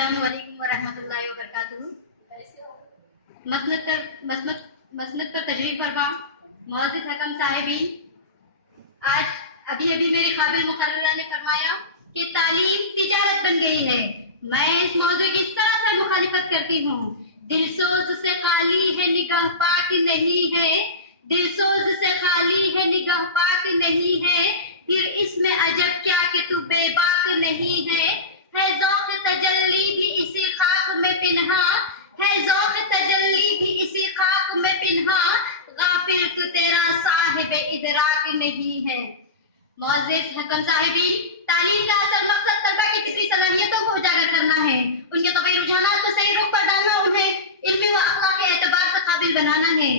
السلام علیکم ورحمۃ اللہ وبرکاتہ. مسند پر تجریب فرما معزز حکم صاحبین، آج ابھی میرے قابل مقررہ نے فرمایا کہ تعلیم تجارت بن گئی ہے. میں اس موضوع کی اس طرح سے مخالفت کرتی ہوں. دل سوز سے خالی ہے نگاہ پاک نہیں ہے، دل سوز سے خالی ہے نگاہ پاک نہیں ہے، پھر اس میں عجب کیا کہ تو بے باک نہیں ہے. ذوق تجلی بھی اسی خاک میں پنہا ہے، ذوق تجلی بھی اسی خاک میں پنہا، غافل تو تیرا صاحب ادراک نہیں ہے. معزز حکم صاحبین، تعلیم کا اصل مقصد طلبہ کی فکری صلاحیتوں کو اجاگر کرنا ہے، ان کے طبعی رجحانات کو صحیح رخ پر ڈالنا، انہیں علمی و اخلاقی اعتبار سے قابل بنانا ہے.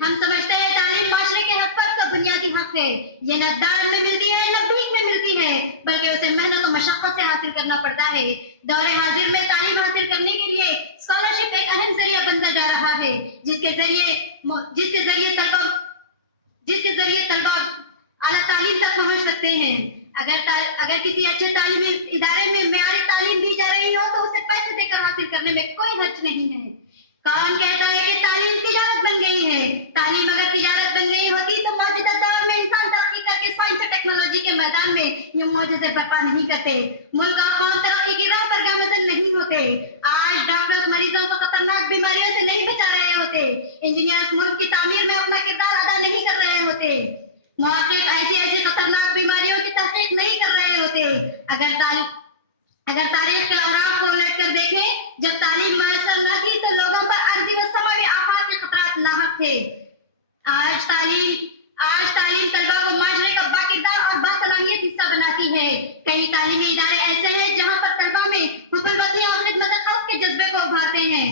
ہم سمجھتے ہیں تعلیم معاشرے کے ہر فرد کا بنیادی حق ہے. یہ نہ دار میں ملتی ہے نہ بھیک میں ملتی ہے، بلکہ اسے محنت و مشقت سے حاصل کرنا پڑتا ہے. دور حاضر میں تعلیم حاصل کرنے کے لیے اسکالرشپ ایک اہم ذریعہ بنتا جا رہا ہے، جس کے ذریعے طلبہ اعلیٰ تعلیم تک پہنچ سکتے ہیں. اگر کسی اچھے تعلیمی ادارے میں معیاری تعلیم دی جا رہی ہو تو اسے پیسے دے کر حاصل کرنے میں کوئی حرج نہیں ہے. کون کہتا ہے کہ تعلیم تجارت بن گئی ہے؟ تعلیم اگر تجارت بن گئی ہوتی تو موجودہ دور میں انسان ترقی کر کے سائنس اور ٹیکنالوجی کے میدان میں یہ معجزے برپا نہیں کرتے، ملک اور قوم ترقی کی راہ پر گامزن نہیں ہوتے. آج ڈاکٹر مریضوں کو خطرناک بیماریوں سے نہیں بچا رہے ہوتے، انجینئر ملک کی تعمیر میں اپنا کردار ادا نہیں کر رہے ہوتے، محقق ایسی خطرناک بیماریوں کی تحقیق نہیں کر رہے ہوتے. اگر تاریخ کے اوراق کو الٹ کر دیکھیں، جب تعلیم میسر نہ تھی تو لوگوں پر ارضی و سماوی آفات کے خطرات لاحق تھے. آج تعلیم طلبہ کو معاشرے کا باکردار اور باصلاحیت حصہ بناتی ہے. کئی تعلیمی ادارے ایسے ہیں جہاں پر طلبہ میں حب الوطنی اور خدمت خلق کے جذبے کو ابھارتے ہیں،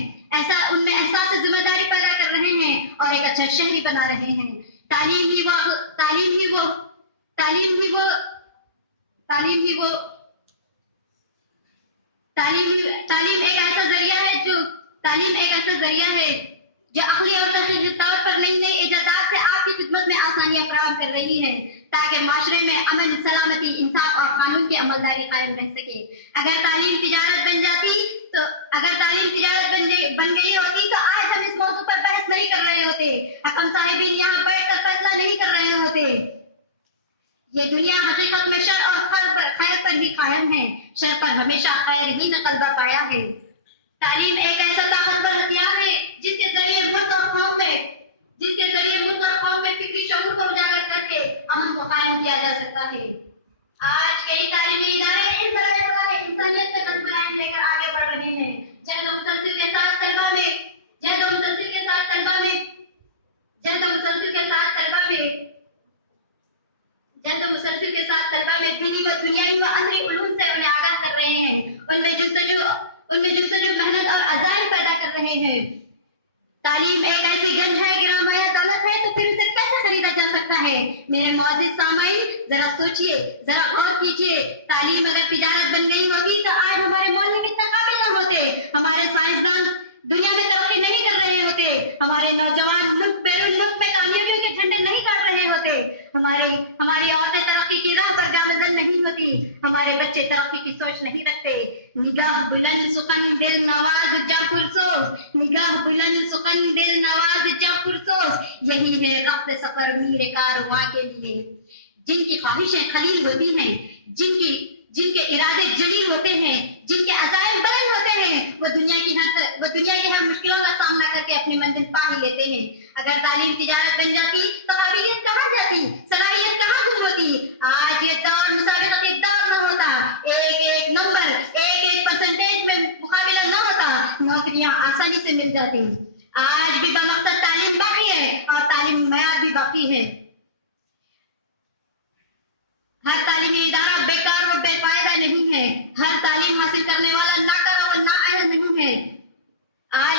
ان میں احساس ذمہ داری پیدا کر رہے ہیں اور ایک اچھا شہری بنا رہے ہیں. تعلیم ایک ایسا ذریعہ ہے جو عقلی اور تحقیقی طور پر نئی ایجادات سے آپ کی خدمت میں آسانیاں فراہم کر رہی ہے تاکہ معاشرے میں امن، سلامتی، انصاف اور قانون کی عملداری قائم رہ سکے. اگر تعلیم تجارت بن گئی ہوتی تو آج ہم اس موضوع پر بحث نہیں کر رہے ہوتے، حکم صاحبین یہاں بیٹھ کر فیصلہ نہیں کر رہے ہوتے. یہ دنیا حقیقت میں شر اور خیر پر ہی قائم ہے، شر پر ہمیشہ خیر ہی نے غلبہ پایا ہے. تعلیم ایک ایسا طاقتور ہتھیار ہے جس کے ذریعے ملک اور قوم میں فکری شعور کو اجاگر کر کے امن کو قائم کیا جا سکتا ہے. آج کئی تعلیمی ادارے اس طرح انسانیت سے قد بلند لے کر آگے بڑھ رہے ہیں. جہد و مسلسل کے ساتھ طلبہ میں دینی و دنیاوی و اندری علوم سے انہیں آگاہ کر رہے ہیں، ان میں جستجو، محنت اور عزائم پیدا کر رہے ہیں. تعلیم ایک ایسی گنج ہے، گرامایا دولت ہے، تو پھر اسے کیسے خریدا جا سکتا ہے؟ میرے معزز سامعین، ذرا سوچئے، ذرا غور کیجئے. تعلیم اگر تجارت بن گئی ہوگی تو آج ہمارے معلم اتنا قابل نہ ہوتے، ہمارے سائنسدان دنیا میں ترقی نہیں کر رہے ہوتے، ہمارے نوجوان بیرون ملک میں کامیابیوں کے جھنڈے نہیں گاڑ رہے ہوتے، ہماری عورتیں ترقی کی راہ پر گامزن نہیں ہوتی، ہمارے بچے ترقی کی سوچ نہیں رکھتے. نگاہ بلند سخن دل نواز جا پرسوز، نگاہ بلند سخن دل نواز جا پرسوز، یہی ہے رخت سفر میر کارواں کے لیے. جن کی خواہشیں خلیل ہوتی ہیں، جن کے ارادے جلیل ہوتے ہیں، جن کے عزائم بلند ہوتے ہیں، وہ دنیا کی ہر مشکلوں کا سامنا کر کے اپنی منزل پا ہی لیتے ہیں. اگر تعلیم تجارت بن جاتی تو قابلیت کہاں جاتی، صلاحیت کہاں گم ہوتی؟ آج یہ دور مسابقت ایک دور نہ ہوتا، ایک نمبر، ایک پرسنٹیج میں مقابلہ نہ ہوتا، نوکریاں آسانی سے مل جاتی. آج بھی بمقصد تعلیم باقی ہے اور تعلیم معیار بھی باقی ہے. ہر تعلیمی ادارہ بیکار و بے فائدہ نہیں ہے، ہر تعلیم حاصل کرنے والا ناکارہ و نااہل نہیں ہے. آج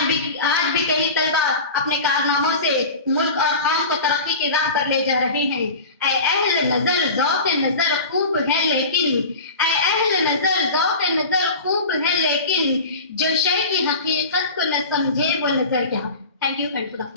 بھی کئی طلبہ اپنے کارناموں سے ملک اور قوم کو ترقی کی راہ پر لے جا رہے ہیں. اے اہل نظر ذوق نظر خوب ہے لیکن جو شے کی حقیقت کو نہ سمجھے وہ نظر کیا. تھینک یو اینڈ خدا.